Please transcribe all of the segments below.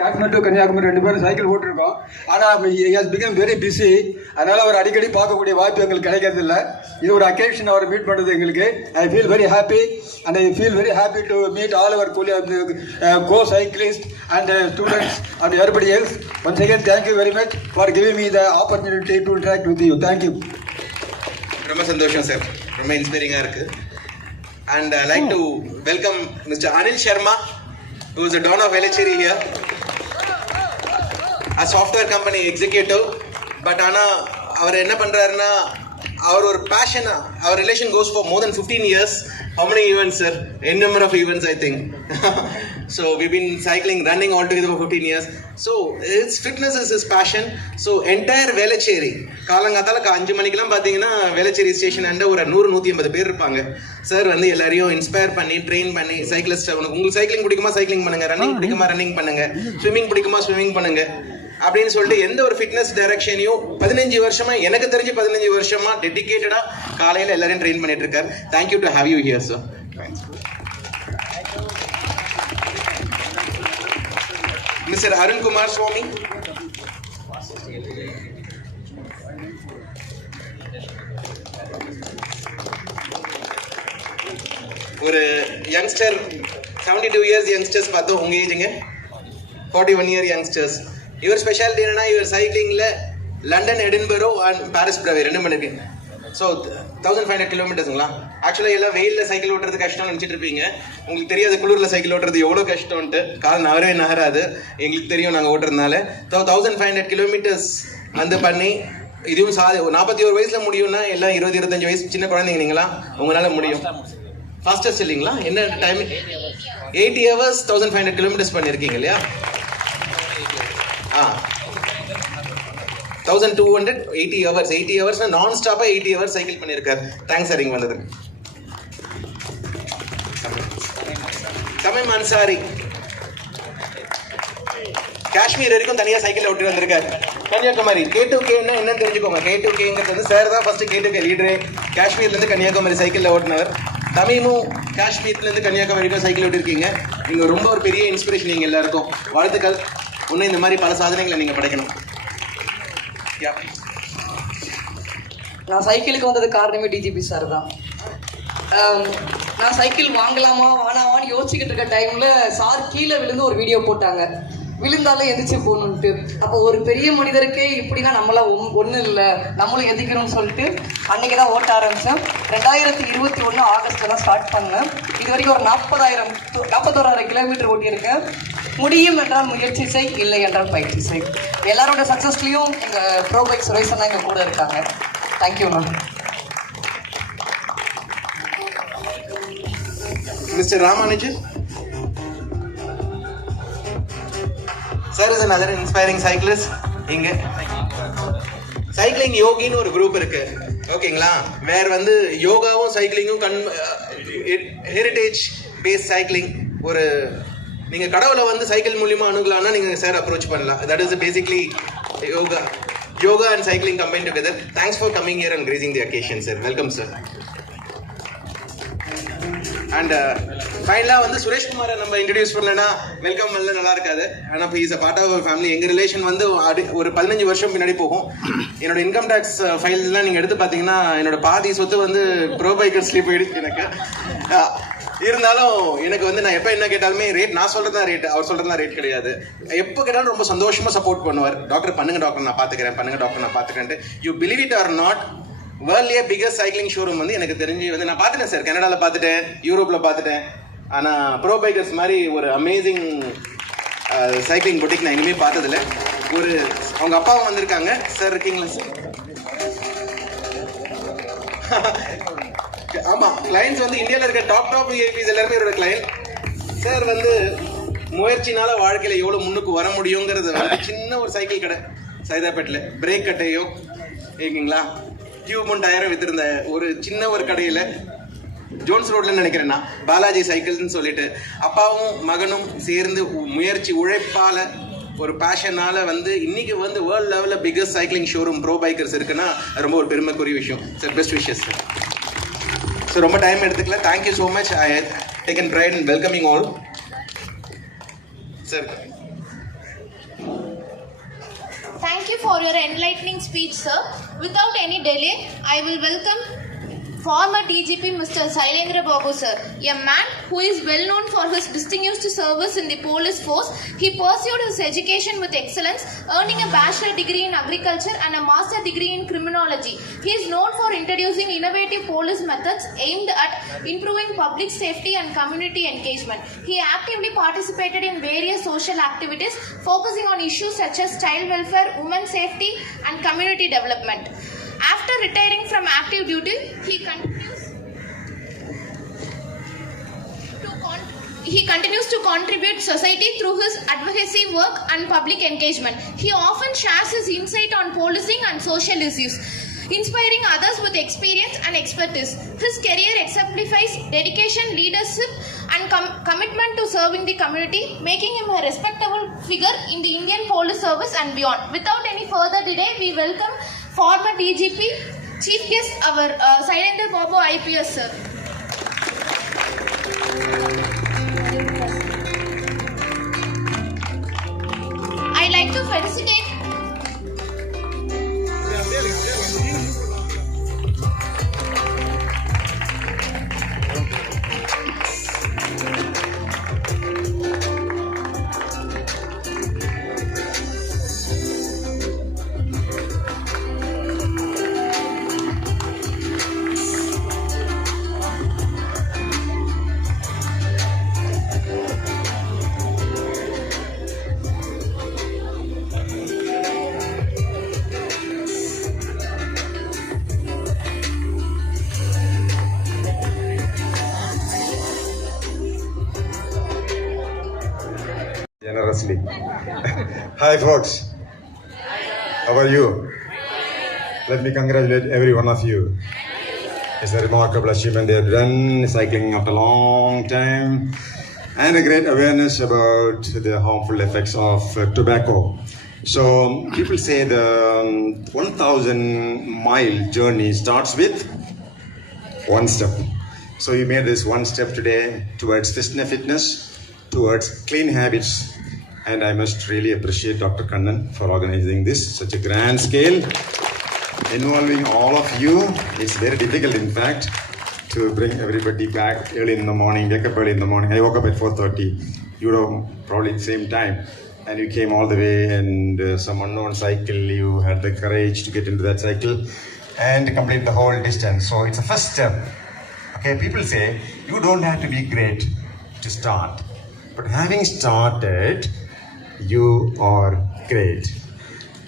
காஷ்மீர் டு கன்னியாகுமரி 2 பேரும் சைக்கிள் ஓட்டிருக்கோம். ஆனால் ஹஸ் பிகம் வெரி பிஸி. அதனால் அவர் அடிக்கடி பார்க்கக்கூடிய வாய்ப்பு எங்களுக்கு கிடைக்கிறதில்ல. இது ஒரு அக்கேஷன் அவர் மீட் பண்ணுறது எங்களுக்கு. I feel very happy and I feel very happy to meet all our co cyclist and students and everybody else. Once again thank you very much for giving me the opportunity to interact with you. Thank you. ரொம்ப சந்தோஷம் sir, ரொம்ப இன்ஸ்பைரிங்காக இருக்குது. And I like to welcome mister Anil Sharma, who is a don of Velachery here, a software company executive. But ana அவர் என்ன பண்றாருன்னா, அவர் ஒரு fashion, our relation goes for more than 15 years. How many events, sir? N number of events, I think. So we've been cycling, running all together for 15 years. So his fitness is his passion. So entire Velachery, காலங்காத்தால 5 மணிக்கெல்லாம் பார்த்தீங்கன்னா வேளச்சேரி ஸ்டேஷன் அண்ட ஒரு 100-150 பேர் இருப்பாங்க. சார் வந்து எல்லாரையும் இன்ஸ்பயர் பண்ணி ட்ரெயின் பண்ணி சைக்கிளிஸ்ட், உங்களுக்கு சைக்கிளிங் பிடிக்குமா சைக்கிளிங் பண்ணுங்க, ரன்னிங் பிடிக்குமா ரன்னிங் பண்ணுங்க, ஸ்விம்மிங் பிடிக்குமா ஸ்விம்மிங் பண்ணுங்க அப்படின்னு சொல்லிட்டு எந்த ஒரு ஃபிட்னஸ் டைரக்ஷனையும் 15 வருஷமா, எனக்கு தெரிஞ்சு 15 வருஷமா டெடிகேட்டடா காலையில எல்லாரையும் ட்ரெயின் பண்ணிட்டு இருக்காரு. Thank you to have you here sir. Mister Arun Kumar Swamy, ஒரு யங்ஸ்டர், 72 இயர்ஸ் யங்ஸ்டர்ஸ் பார்த்தோம். உங்க ஏஜுங்க 41 இயர் யங்ஸ்டர்ஸ். இவர் ஸ்பெஷாலிட்டி என்னன்னா, இவர் சைக்கிளிங்ல London, Edinburgh and Paris brevet 2 பண்ணிருக்கீங்க. ஸோ 1500 கிலோமீட்டர்ஸுங்களா. ஆக்சுவலாக எல்லாம் வெயிலில் சைக்கிள் ஓட்டுறது கஷ்டம்னு நினச்சிட்டு இருப்பீங்க. உங்களுக்கு தெரியாது குளிரில் சைக்கிள் ஓட்டுறது எவ்வளோ கஷ்டம்ன்ட்டு. கால் நகரவே நகராது, எங்களுக்கு தெரியும் நாங்கள் ஓட்டுறதுனால. 1500 கிலோமீட்டர்ஸ் வந்து பண்ணி, இதுவும் 41 வயசில் முடியும்னா, எல்லாம் 20-25 வயசு சின்ன குழந்தைங்க நீங்களா, உங்களால் முடியும். ஃபாஸ்டஸ்ட் இல்லைங்களா? என்ன டைம்? 80 hours 1500 கிலோமீட்டர்ஸ் பண்ணியிருக்கீங்க இல்லையா? 1280 hours. 80 hours நான் ஸ்டாப்பா 80 hours சைக்கிள் பண்ணியிருக்காரு. தேங்க்ஸ் சார் இங்க வந்தது. தமீம் அன்சாரி காஷ்மீர் வரைக்கும் தனியா சைக்கிள் ஓட்டி வந்திருக்காரு. கன்னியாகுமரி K2K என்ன தெரிஞ்சுக்கோங்க. K2Kங்கிறது வந்து சார் தான் ஃபர்ஸ்ட் K2K லீடரு. காஷ்மீர்ல இருந்து கன்னியாகுமரி சைக்கிள்ல ஓட்டினவர். தமீமும் காஷ்மீர்ல இருந்து கன்னியாகுமரி வரைக்கும் சைக்கிள் ஓட்டிருக்கீங்க. நீங்க ரொம்ப ஒரு பெரிய இன்ஸ்பிரேஷன் நீங்க எல்லாருக்கும். வாழ்த்துக்கள். இன்னும் இந்த மாதிரி பல சாதனைகளை நீங்க படைக்கணும். நான் சைக்கிளுக்கு வந்தது காரணமே டிஜிபி சார் தான். நான் சைக்கிள் வாங்கலாமா வேணாமான்னு யோசிச்சுக்கிட்டு இருக்க டைம்ல சார் கீழே விழுந்து ஒரு வீடியோ போட்டாங்க, விழுந்தாலும் எந்திரிச்சு போகணுன்ட்டு. அப்போ ஒரு பெரிய மனிதருக்கே இப்படின்னா நம்மளாம் ஒன்றும் இல்லை, நம்மளும் எந்திக்கணும்னு சொல்லிட்டு அன்னைக்கு தான் ஓட்ட ஆரம்பித்தேன். 2021 ஆகஸ்ட்ல தான் ஸ்டார்ட் பண்ணேன். இது வரைக்கும் ஒரு 41,000 கிலோமீட்டர் ஓட்டியிருக்கேன். முடியும் என்றால் முயற்சி செய், இல்லை என்றால் பயிற்சி செய். எல்லாரோட சக்ஸஸ்லையும் எங்கள் ப்ரோ பைக் சுரேஷன் தான் எங்கள் கூட இருக்காங்க. Thank you ma'am. Mister Ramanujan sir is another inspiring cyclist. இங்க சைக்கிளிங் யோகின்னு ஒரு குரூப் இருக்கு, ஓகேங்களா? வேற வந்து யோகாவும் சைக்கிளிங்கும் ஹெரிட்டேஜ் பேஸ்ட் சைக்கிளிங். ஒரு நீங்க கடவுளை வந்து சைக்கிள் மூலியமா அணுகலாம்னா நீங்க சார் அப்ரோச் பண்ணலாம். That is basically yoga and cycling combine together. Thanks for coming here and grazing the occasion sir. Welcome sir. And ஃபைனலாக வந்து சுரேஷ்குமாரை நம்ம இன்ட்ரடியூஸ் பண்ணலன்னா வெல்கம் பண்ணல நல்லா இருக்காது. ஆனால் இப்போ is a part of our family. எங்கள் ரிலேஷன் வந்து ஒரு 15 வருஷம் பின்னாடி போகும். என்னோட இன்கம் டேக்ஸ் ஃபைல்ஸ்லாம் நீங்கள் எடுத்து பார்த்தீங்கன்னா என்னோட பாதி சொத்து வந்து ப்ரோ பைக்கர்ஸ்லேயே போயிடுச்சு எனக்கு. இருந்தாலும் எனக்கு வந்து நான் எப்போ என்ன கேட்டாலுமே ரேட் நான் சொல்கிறது தான் ரேட், அவர் சொல்கிறது தான் ரேட் கிடையாது. எப்போ கேட்டாலும் ரொம்ப சந்தோஷமாக சப்போர்ட் பண்ணுவார். டாக்டர் பண்ணுங்க டாக்டர் நான் பார்த்துக்கிறேன், பண்ணுங்க டாக்டர் நான் பார்த்துக்கிறேன்ட்டு. You believe it or not, வேர்ல்ட்லேயே பிகஸ்ட் சைக்கிளிங் ஷோரூம் வந்து எனக்கு தெரிஞ்சு வந்து நான் பார்த்துட்டேன் சார். கனடாவில் பார்த்துட்டேன், யூரோப்பில் பார்த்துட்டேன். ஆனால் ப்ரோ பைக்கர்ஸ் மாதிரி ஒரு அமேசிங் சைக்கிளிங் பொட்டிக் நான் இனிமேல் பார்த்ததில்ல. ஒரு அவங்க அப்பாவும் வந்திருக்காங்க சார். இருக்கீங்களா சார்? ஆமாம், கிளைண்ட்ஸ் வந்து இந்தியாவில் இருக்க டாப் விஐபிஸ் எல்லாருமே என்னோட கிளைண்ட். சார் வந்து முயற்சினால வாழ்க்கையில் எவ்வளோ முன்னுக்கு வர முடியுங்கிறது வந்து சின்ன ஒரு சைக்கிள் கடை சைதாப்பேட்டில் பிரேக் கட்டையோ ஓகேங்களா டியூபும் டயரும் வித்திருந்த ஒரு சின்ன ஒரு கடையில் ஜோன்ஸ் ரோட்ல நினைக்கிறேன்னா பாலாஜி சைக்கிள்னு சொல்லிட்டு அப்பாவும் மகனும் சேர்ந்து முயற்சி உழைப்பால ஒரு பேஷனால வந்து இன்னைக்கு வந்து வேர்ல்ட் லெவலில் biggest cycling showroom bro bikers இருக்குன்னா ரொம்ப ஒரு பெருமைக்குரிய விஷயம் sir. Best wishes sir. So ரொம்ப டைம் எடுத்துக்கல. Thank you so much. I taken fried in welcoming all sir. Thank you for your enlightening speech, sir. Without any delay, I will welcome former DGP Mr. Sailendra Babu, sir. A man who is well known for his distinguished service in the police force. He pursued his education with excellence, earning a bachelor degree in agriculture and a master degree in criminology. He is known for introducing innovative police methods aimed at improving public safety and community engagement. He actively participated in various social activities, focusing on issues such as child welfare, women's safety, and community development. After retiring from active duty, he continues to contribute society through his advocacy work and public engagement. He often shares his insight on policing and social issues, inspiring others with experience and expertise. His career exemplifies dedication, leadership, and commitment to serving the community, making him a respectable figure in the Indian Police Service and beyond. Without any further delay, we welcome former DGP, Chief Guest, our Sailendra Babu IPS, sir. I like to felicitate. Generously. Hi folks, how are you? Let me congratulate every one of you. It's a remarkable achievement they have done, cycling after a long time, and a great awareness about the harmful effects of tobacco. So people say the 1,000-mile journey starts with one step. So you made this one step today towards fitness, towards clean habits, and I must really appreciate Dr. Kannan for organizing this, such a grand scale, involving all of you. It's very difficult, in fact, to bring everybody back early in the morning, wake up early in the morning. I woke up at 4:30. You were probably at the same time, and you came all the way, and some unknown cycle, you had the courage to get into that cycle and complete the whole distance. So it's a first step. Okay, people say you don't have to be great to start. But having started, you are great.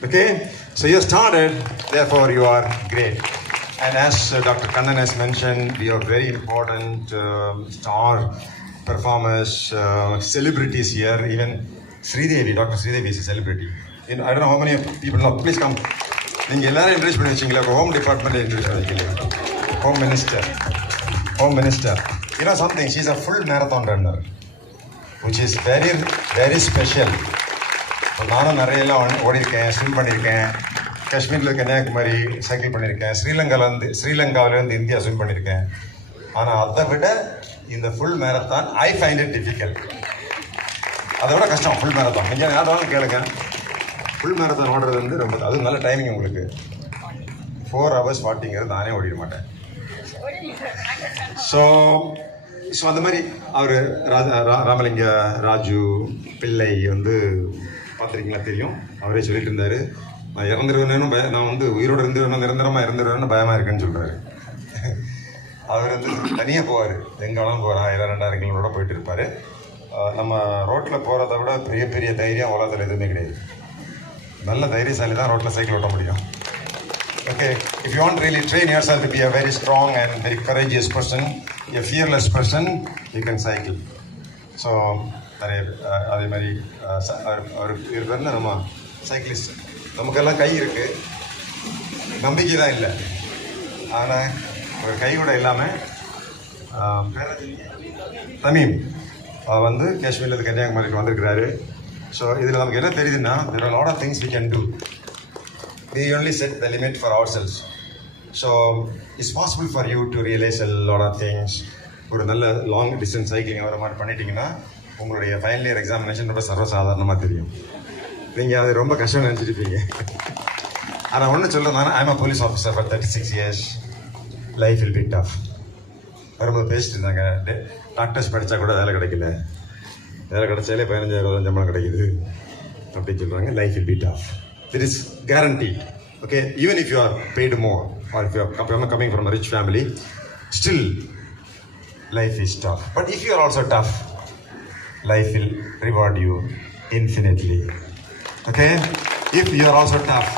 Okay? So you started, therefore you are great. And as Dr. Kannan has mentioned, we have very important star performers, celebrities here. Even Sridevi, Dr. Sridevi is a celebrity. I don't know how many people know. Please come. நீங்கள் எல்லாரும் இன்ட்ரெஸ்ட் பண்ணி வச்சிங்களா? Home department interest பண்ணிக்கல. Home Minister. You know something? She's a full marathon runner, which is very, very special. நானும் நிறையெல்லாம் ஓடிருக்கேன், ஸ்விம் பண்ணியிருக்கேன், காஷ்மீரில் கன்னியாகுமரி சைக்கிள் பண்ணியிருக்கேன், ஸ்ரீலங்காவிலேருந்து இந்தியா ஸ்விம் பண்ணியிருக்கேன். ஆனால் அதை விட இந்த full marathon I find it difficult. அதை விட கஷ்டம் ஃபுல் மேரத்தான். கொஞ்சம் யாராவது கேளுங்க. ஃபுல் மேரத்தான் ஓடுறது வந்து ரொம்ப, அதுவும் நல்ல டைமிங் உங்களுக்கு. 4 hours 40 நானே ஓடிட மாட்டேன். ஸோ அந்த மாதிரி அவர் ராமலிங்க ராஜு பிள்ளை வந்து பார்த்துருக்கீங்களா? தெரியும். அவரே சொல்லிட்டு இருந்தார், நான் இறந்துருவேன்னு நான் வந்து உயிரோடு நிரந்தரமாக இருந்துருவேன்னு பயமாக இருக்குன்னு சொல்கிறாரு. அவர் வந்து தனியாக போவார், எங்கெல்லாம் போகிறான் 2000 கிலோமீட்டரோட போயிட்டு இருப்பார். நம்ம ரோட்டில் போகிறத விட பெரிய பெரிய தைரியம் உலகத்தில் எதுவுமே கிடையாது. நல்ல தைரியசாலி தான் ரோட்டில் சைக்கிள் ஓட்ட முடியும். Okay, if you want to really train yourself to be a very strong and very courageous person, a fearless person, you can cycle. So, அதே மாதிரி அவர் பேர்ல நம்ம சைக்கிளிஸ்ட். நமக்கெல்லாம் கை இருக்கு, நம்பிக்கை தான் இல்லை. ஆனால் ஒரு கை கூட இல்லாமல் தமீம் வந்து காஷ்மீர்லேருந்து கன்னியாகுமரிக்கு வந்திருக்கிறாரு. ஸோ இதில் நமக்கு என்ன தெரியுதுன்னா, there are a lot of things we can do. We only set the limit for ourselves. So it's possible for you to realize a lot of things. ஒரு நல்ல லாங் டிஸ்டன்ஸ் சைக்கிளிங் வர மாதிரி பண்ணிட்டீங்கன்னா உங்களுடைய ஃபைனல் இயர் எக்ஸாமினேஷன் ரொம்ப சர்வசாதாரணமாக தெரியும். நீங்கள் அது ரொம்ப கஷ்டம் நினச்சிருப்பீங்க. ஆனால் ஒன்று சொல்கிறேன், I'm a police officer for 36 years. Life will be tough. வரும்போது பேசிட்டு இருந்தாங்க, டாக்டர்ஸ் படித்தா கூட வேலை கிடைக்கல, வேலை கிடைச்சாலே 15,000 சம்பளம் கிடைக்குது அப்படின்னு சொல்கிறாங்க. Life will be tough. It is guaranteed. Okay, even if you are paid more or if you are coming from a rich family, still life is tough. But if you are also tough, life will reward you infinitely. Okay, if you are also tough,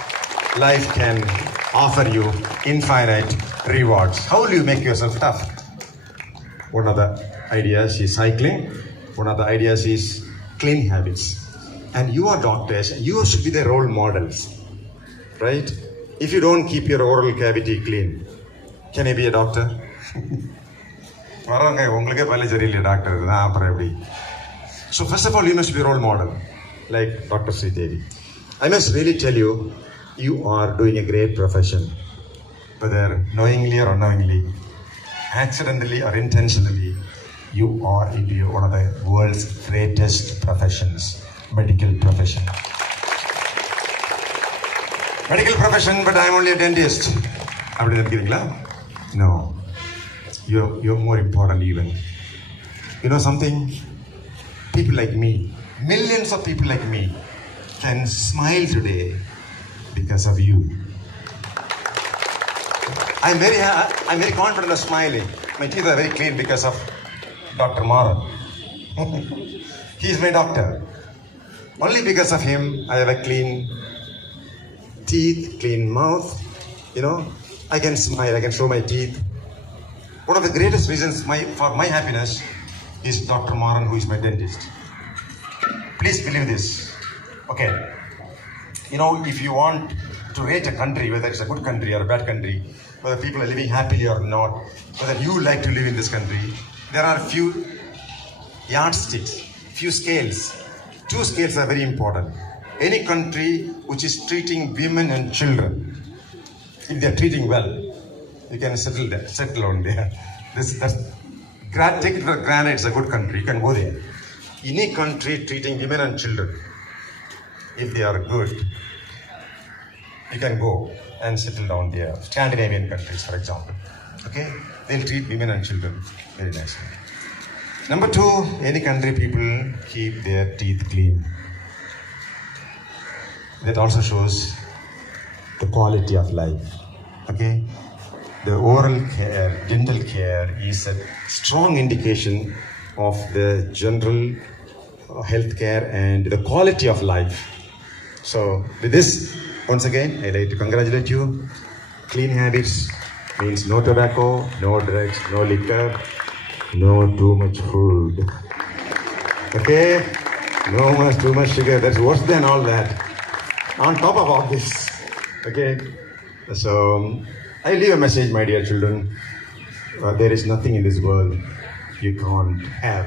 life can offer you infinite rewards. How will you make yourself tough? One of the ideas is cycling. One of the ideas is clean habits. And you are doctors, you should be the role models, right? If you don't keep your oral cavity clean, can you be a doctor? வரவங்க உங்களுக்கே பள்ளி சரியில்லை டாக்டர் தான், அப்புறம் எப்படி? So first of all, you must be a role model, like Dr. Sridevi. I must really tell you, you are doing a great profession, whether knowingly or unknowingly, accidentally or intentionally. You are into one of the world's greatest professions, medical profession. Medical profession, but I am only a dentist. அப்படி நினைக்கிறீங்களா? No. You're more important even. You know something? People like me, millions of people like me, can smile today because of you. I'm very confident of smiling. My teeth are very clean because of Dr. Maran. He is my doctor. Only because of him, I have a clean teeth, clean mouth. You know, I can smile, I can show my teeth. One of the greatest reasons for my happiness is Dr. Maran, who is my dentist. Please believe this. Okay. You know, if you want to rate a country, whether it's a good country or a bad country, whether people are living happily or not, whether you like to live in this country, there are few yardsticks, few scales. Two scales are very important. Any country which is treating women and children, if they are treating well, you can settle on there. Take it for granted, it's a good country, you can go there. Any country treating women and children, if they are good, you can go and settle down there. Scandinavian countries, for example. Okay? They'll treat women and children very nicely. Number two, any country people keep their teeth clean. That also shows the quality of life. Okay? The oral care, dental care is a strong indication of the general health care and the quality of life. So with this, once again, I'd like to congratulate you. Clean habits means no tobacco, no drugs, no liquor, no too much food. Okay? No too much sugar. That's worse than all that. On top of all this. Okay? So, I leave a message, my dear children. There is nothing in this world you can't have.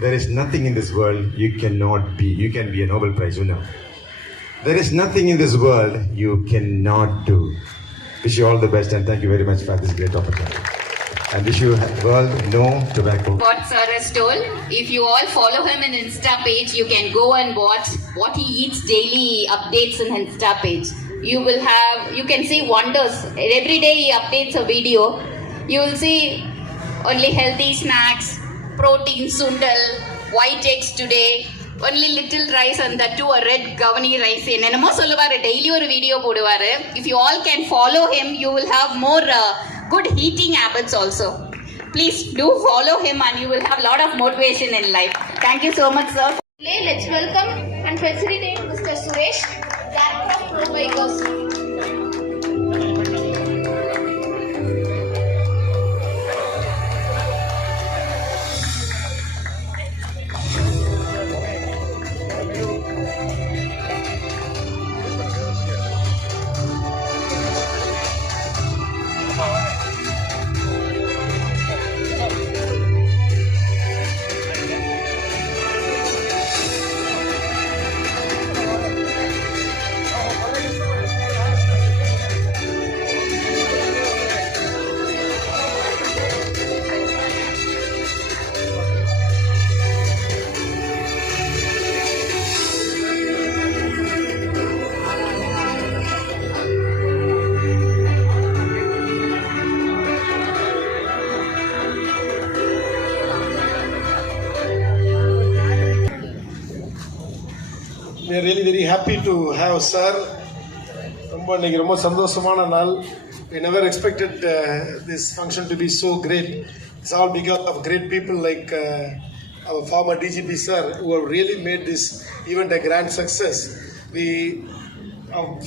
There is nothing in this world you cannot be. You can be a Nobel Prize winner. There is nothing in this world you cannot do. Wish you all the best and thank you very much for this great opportunity. And wish you world no tobacco. What sir has told, if you all follow him in Insta page, you can go and watch what he eats daily updates in Insta page. You can see wonders. Every day he updates a video. You will see only healthy snacks, protein sundal, white eggs today, only little rice and that too a red gavani rice. என்னமோ சொல்லுவாரு, டெய்லி ஒரு வீடியோ போடுவாரு. If you all can follow him, you will have more good eating habits also. Please do follow him and you will have a lot of motivation in life. Thank you so much, sir. Today, let's welcome and facilitate Mr. Suresh, Director of Pro Bikers. really very happy to have sir. இன்னைக்கு ரொம்ப சந்தோஷமான நாள். We never expected this function to be so great. It's all because of great people like our former DGP sir who have really made this event a grand success. We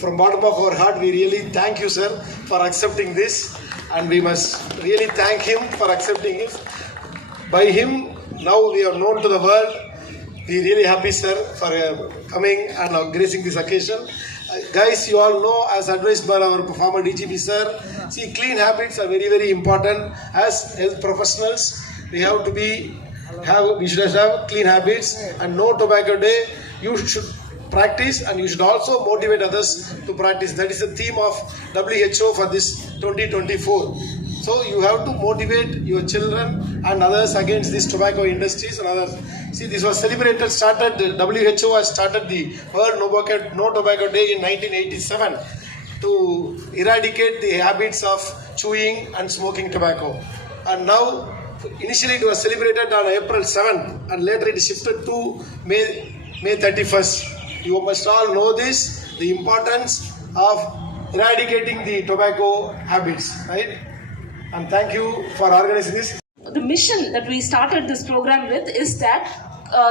from bottom of our heart we really thank you sir for accepting this, and we must really thank him for accepting it. By him now we are known to the world. We really happy sir for coming and gracing this occasion. Guys, you all know, as advised by our former DGP sir, see, clean habits are very very important. As health professionals, we should have clean habits and no tobacco day. You should practice and you should also motivate others to practice. That is the theme of WHO for this 2024. So you have to motivate your children and others against these tobacco industries and others. See, this was celebrated, WHO has started the World No Tobacco Day in 1987 to eradicate the habits of chewing and smoking tobacco. And now, initially it was celebrated on April 7th and later it shifted to May 31st. You must all know this, the importance of eradicating the tobacco habits, right? And thank you for organizing this. The mission that we started this program with is that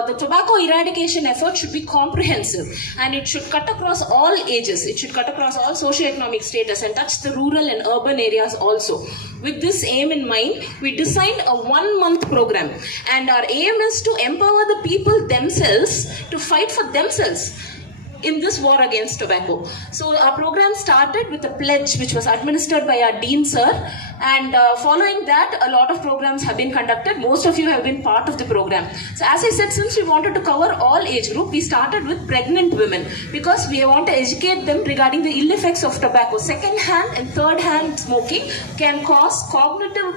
the tobacco eradication effort should be comprehensive and it should cut across all ages. It should cut across all socioeconomic status and touch the rural and urban areas also. With this aim in mind, we designed a 1-month program, and our aim is to empower the people themselves to fight for themselves in this war against tobacco. So our program started with a pledge which was administered by our Dean sir, and following that a lot of programs have been conducted. Most of you have been part of the program. So as I said, since we wanted to cover all age group, we started with pregnant women because we want to educate them regarding the ill effects of tobacco. Second hand and third hand smoking can cause cognitive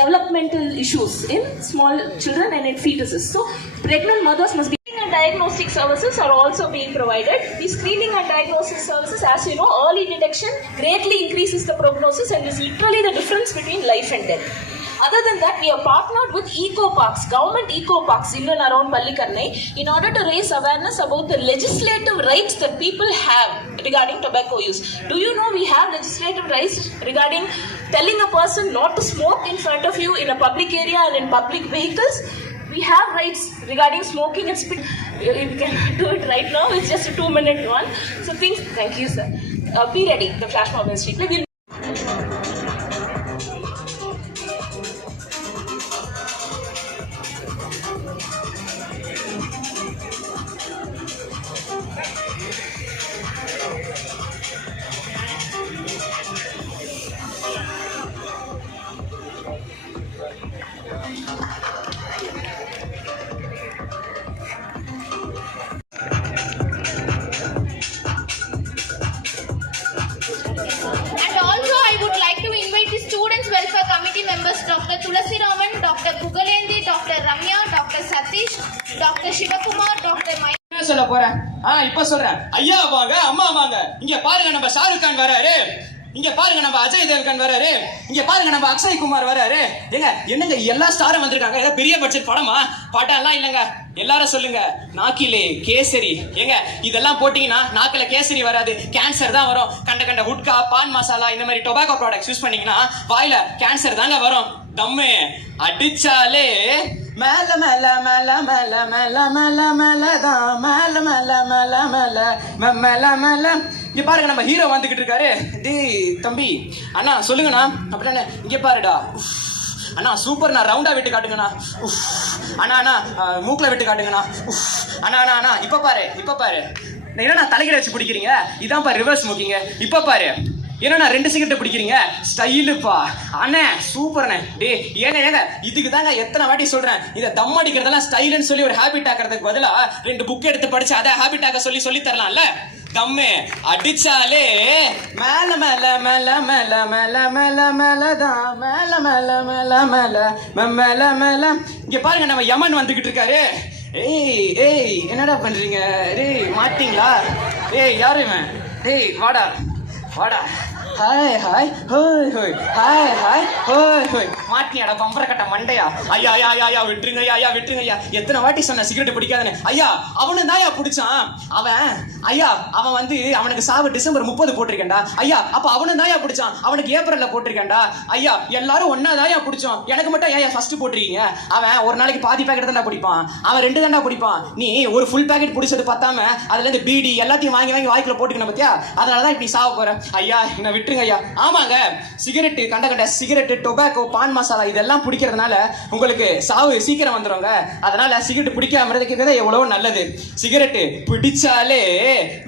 developmental issues in small children and in fetuses. So pregnant mothers must be. And diagnostic services are also being provided. These screening and diagnostic services, as you know, early detection greatly increases the prognosis and is literally the difference between life and death. Other than that, we have partnered with eco-parks, government eco-parks in and around Ballikarnai, in order to raise awareness about the legislative rights that people have regarding tobacco use. Do you know we have legislative rights regarding telling a person not to smoke in front of you in a public area and in public vehicles? We have rights regarding smoking and spit. We can do it right now. It's just a 2-minute one. So thank you, sir. Be ready. The flash mob is replay. Dr. Tulasi Raman, Dr. Bugalendi, Dr. Ramya, Dr. Satish, Dr. Shivakumar, Dr. என்ன சொல்ல போறேன்? இப்ப சொல்றேன். ஐயா வாங்க, அம்மா வாங்க. இங்க பாருங்க நம்ம ஷாருக் கான் வராரு. இங்க பாருங்க நம்ம அஜய் தேவ்கன் வராரு. இங்க பாருங்க நம்ம அக்ஷய் குமார் வராரு. என்னங்க எல்லா ஸ்டாரும் வந்திருக்காங்க. ஏதோ பெரிய பட்ஜெட் படமா? படம்லாம் இல்லங்க. எல்லாரும் சொல்லுங்க, நாக்கிலே கேசரி. இதெல்லாம் போட்டீங்கன்னா நாக்கில கேசரி வராது, கேன்சர் தான் வரும். கண்ட ஹுட்கா, பான் மசாலா இந்த மாதிரி டொபாக்கோ ப்ராடக்ட்ஸ் யூஸ் பண்ணீங்கன்னா வாயில கேன்சர் தாங்க வரும். தம்மு அடிச்சாலே மேல மேல மேல மேல மேல மேல மேலதான் மேல மேல மேல மேல மேல மேல. இங்க பாருங்க நம்ம ஹீரோ வந்துகிட்டு இருக்காரு. டேய் தம்பி, அண்ணா சொல்லுங்கண்ணா. அப்படின்னா இங்க பாருடா. அண்ணா சூப்பர்ண்ணா, ரவுண்டா விட்டு காட்டுங்கண்ணா. அண்ணா மூக்குல விட்டு காட்டுங்கண்ணா. அண்ணா இப்ப பாரு. என்னண்ணா தலைகளை வச்சு பிடிக்கிறீங்க? இதான் பாரு ரிவர்ஸ் ஸ்மோக்கிங்க. இப்ப பாரு என்னண்ணா 2 சிகரெட் பிடிக்கிறீங்க. ஸ்டைலுப்பா அண்ணே, சூப்பர்ண்ணே. டே ஏங்க இதுக்கு தாங்க எத்தனை வாட்டி சொல்றேன், இதை தம் அடிக்கிறதெல்லாம் ஸ்டைலுன்னு சொல்லி ஒரு ஹேபிட் ஆக்கிறதுக்கு பதிலா 2 புக் எடுத்து படிச்சு அதை ஹேபிட் ஆக்க சொல்லி தரலாம்ல. தம்மு அடிச்சாலே மேல மேல மேல மேல மேல மேல மேலதான் மேல மேல மேல மேல மேல மேல. இங்க பாருங்க நம்ம யமன் வந்துகிட்டு இருக்காரு. ஏய் என்னடா பண்றீங்க? டேய் மாட்டீங்களா? யாரு இவன்? டேய் வாடா. ஹாய் ஹாய் ஹோய் ஹோய் ஹாய் ஹாய் ஹோய் ஹோய் மாட்டியாடா பம்பர கட்ட மண்டையா ஐயா ஐயா ஐயா ஐயா விட்டுருங்க ஐயா ஐயா விட்டுருங்க ஐயா எத்தனை வாட்டி சொன்ன சிகரெட் பிடிக்காதுன்னு ஐயா அவனு தான் பிடிச்சான் அவன் வந்து அவனுக்கு சாவு டிசம்பர் 30 போட்டிருக்கேன்டா ஐயா அப்ப அவனு தான் பிடிச்சான் அவனுக்கு ஏப்ரல்ல போட்டிருக்கேன்டா ஐயா எல்லாரும் ஒன்னா தான் பிடிச்சோம் எனக்கு மட்டும் ஏன் ஃபர்ஸ்ட் போட்டிருக்கீங்க அவன் ஒரு நாளைக்கு பாதி பாக்கெட் தான் பிடிப்பான் அவன் 2 தான்டா பிடிப்பான் நீ ஒரு ஃபுல் பாக்கெட் பிடிச்சது பார்த்தாம அதுல இருந்து பீடி எல்லாத்தையும் வாங்கி வாங்கி வாய்க்குள்ள போட்டுக்கணும் பத்தியா அதனாலதான் இப்படி சாவ போறேன் ஐயா என்ன விட்டுருங்க ஐயா ஆமாங்க சிகரெட் கண்ட சிகரெட் டொபாக்கோ பான் மசாலா இதெல்லாம் பிடிக்கிறதுனால உங்களுக்கு சாவு சீக்கிரம் வந்துருங்க அதனால சிகரெட் பிடிக்காம இருக்கிறது எவ்வளவு நல்லது சிகரெட் பிடிச்சாலே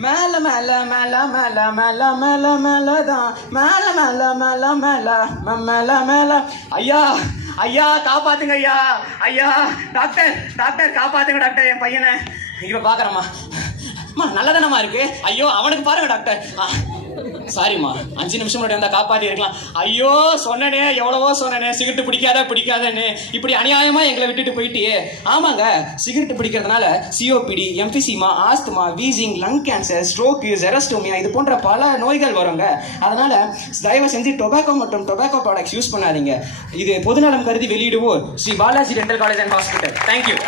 மேல மேல மேல மேல மேல மேல மேலதான் மேல மேல மேல மேல மேல மேல ஐயா ஐயா காப்பாத்துங்க ஐயா ஐயா டாக்டர் டாக்டர் காப்பாத்துங்க டாக்டர் என் பையனை இப்ப பாக்குறேம்மா நல்லதானமா இருக்கு ஐயோ அவனுக்கு பாருங்க டாக்டர் சாரிம்மா 5 நிமிஷம் முன்னாடி வந்தா காப்பாத்தி இருக்கலாம் ஐயோ சொன்னனே எவ்வளவோ சொன்னனே சிகரெட் பிடிக்காதன்னு இப்படி அநியாயமா எங்களை விட்டுட்டு போயிட்டியே ஆமாங்க சிகரெட் பிடிக்கிறதுனால COPD emphysema asthma wheezing lung cancer stroke xerostomia இது போன்ற பல நோய்கள் வருங்க அதனால தயவு செஞ்சு டொபாக்கோ மற்றும் டொபாக்கோ ப்ராடக்ட்ஸ் யூஸ் பண்ணாதீங்க இது பொதுநலம் கருதி வெளியிடுவோர் Sri Balaji dental college and hospital thank you